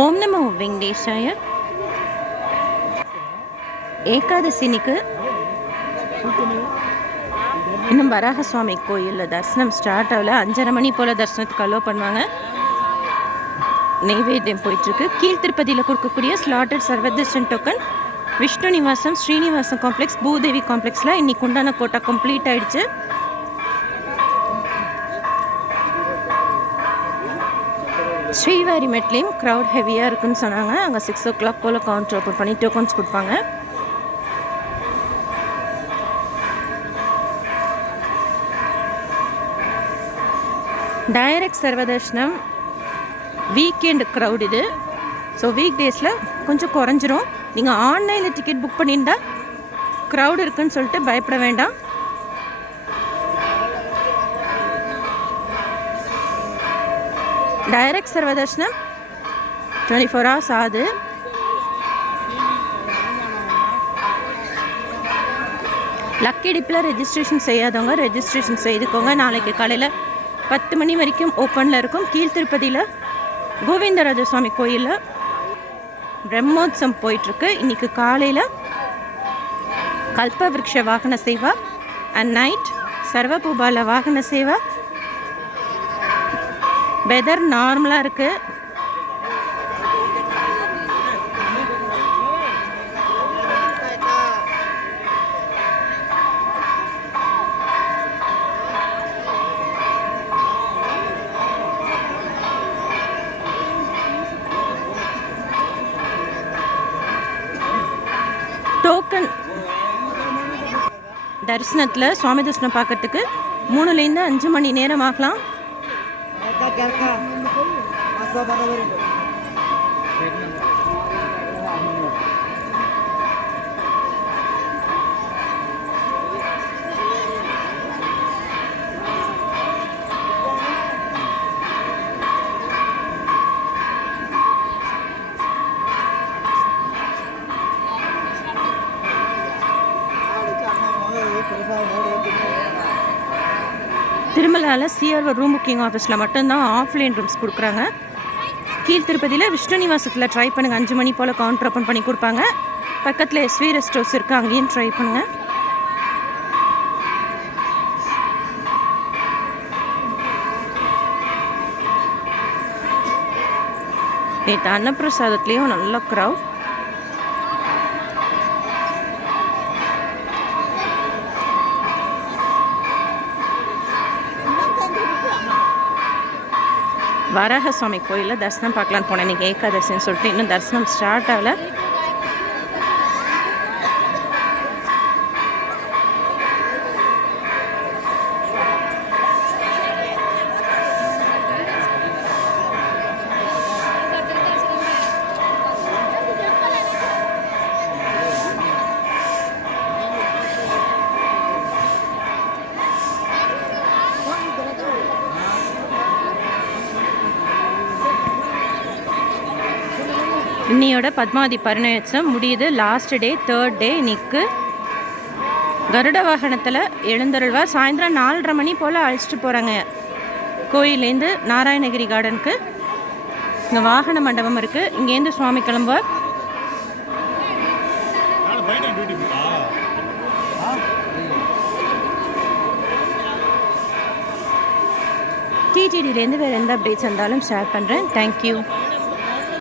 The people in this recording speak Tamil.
ஓம் நமோ வெங்கடேஷாய. ஏகாதசி இன்னைக்கு இன்னும் வராக சுவாமி கோயிலில் தரிசனம் ஸ்டார்ட் ஆகல. 5:30 மணி போல் தரிசனத்துக்கு அலோவ் பண்ணுவாங்க. நெய்வேத்தியம் போயிட்டுருக்கு. கீழ்த்திருப்பதியில் கொடுக்கக்கூடிய slotted Sarvadarshan token Vishnu Nivasam Srinivasam complex Bhudevi காம்ப்ளெக்ஸில் இன்னைக்கு உண்டான கோட்டா கம்ப்ளீட் ஆயிடுச்சு. ஸ்ரீவாரி மெட்லேயும் க்ரௌட் ஹெவியாக இருக்குன்னு சொன்னாங்க. அங்கே 6 o'clock போல் கவுண்டர் ஓப்பன் பண்ணி டோக்கன்ஸ் கொடுப்பாங்க. டைரக்ட் சர்வதர்ஷனம் வீக்கெண்ட் க்ரௌட் இது. ஸோ வீக் டேஸில் கொஞ்சம் குறைஞ்சிரும். நீங்கள் ஆன்லைனில் டிக்கெட் புக் பண்ணியிருந்தா க்ரௌட் இருக்குன்னு சொல்லிட்டு பயப்பட வேண்டாம். டைரக்ட் சர்வதர்ஷனம் 24 hours ஆகுது. லக்கி டிப்பில் ரெஜிஸ்ட்ரேஷன் செய்யாதவங்க ரெஜிஸ்ட்ரேஷன் செய்துக்கோங்க. நாளைக்கு காலையில் 10 மணி வரைக்கும் ஓப்பனில் இருக்கும். கீழ்த்திருப்பதியில் கோவிந்தராஜ சுவாமி கோயிலில் பிரம்மோத்சவம் போயிட்டுருக்கு. இன்றைக்கி காலையில் கல்பவிருக்ஷ வாகன சேவா அண்ட் நைட் சர்வபூபால வாகன சேவா. வெதர் நார்மலாக இருக்குது. டோக்கன் தரிசனத்தில் சுவாமி தரிசனம் பார்க்கறதுக்கு 3லேருந்து 5 மணி நேரம் ஆகலாம். திருமலாவில் சிஆர்ஓ ரூம் புக்கிங் ஆஃபீஸில் மட்டும்தான் ஆஃப்லைன் ரூம்ஸ் கொடுக்குறாங்க. கீழ்த்திருப்பதியில் விஷ்ணு நிவாசத்தில் ட்ரை பண்ணுங்கள். 5 மணி போல் கவுண்டர் ஓப்பன் பண்ணி கொடுப்பாங்க. பக்கத்தில் எஸ்வி ரெஸ்ட் ஹவுஸ் இருக்குது, அங்கேயும் ட்ரை பண்ணுங்கள். நேற்று அன்னப்பிரசாதத்துலேயும் நல்ல க்ரௌட். வராக சுவாமி கோயிலில் தரிசனம் பார்க்கலான்னு போனேன். இன்றைக்கி ஏகாதசின்னு சொல்லிட்டு இன்னும் தரிசனம் ஸ்டார்ட் ஆகலை. இன்னையோட பத்மாவதி பரிணயோத்சவம் முடியுது. லாஸ்ட் டே, 3rd டே. இன்னைக்கு கருட வாகனத்தில் எழுந்தருள்வார். சாயந்தரம் 4:30 மணி போல் அழைச்சிட்டு போகிறாங்க கோயிலேருந்து நாராயணகிரி கார்டனுக்கு. இங்கே வாகன மண்டபம் இருக்குது. இங்கேருந்து சுவாமி கிளம்புவார். டிடிடிலேருந்து வேறு எந்த அப்டேட்ஸ் இருந்தாலும் ஷேர் பண்ணுறேன். தேங்க்யூ.